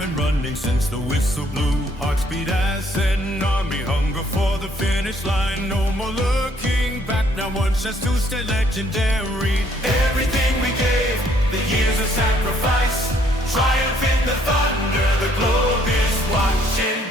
been running since the whistle blew. Hearts beat as an army, hunger for the finish line. No more looking back, now one chance to stay legendary. Everything we gave, the years of sacrifice, triumph in the thunder, the globe is watching.